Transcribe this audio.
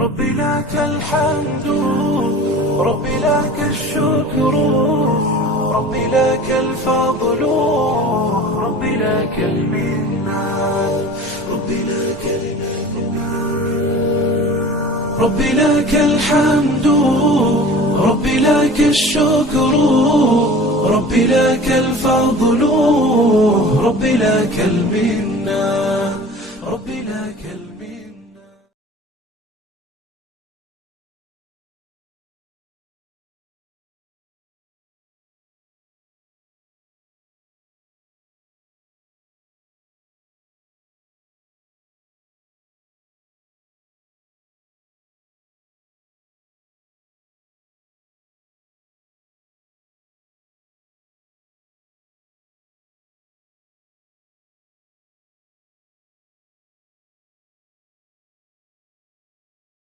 ربي لك الحمد، ربي لك الشكر، ربي لك الفضل، ربي لك المنة، ربي لك المنة. ربي لك الحمد، ربي لك الشكر، ربي لك الفضل، ربي لك المنة.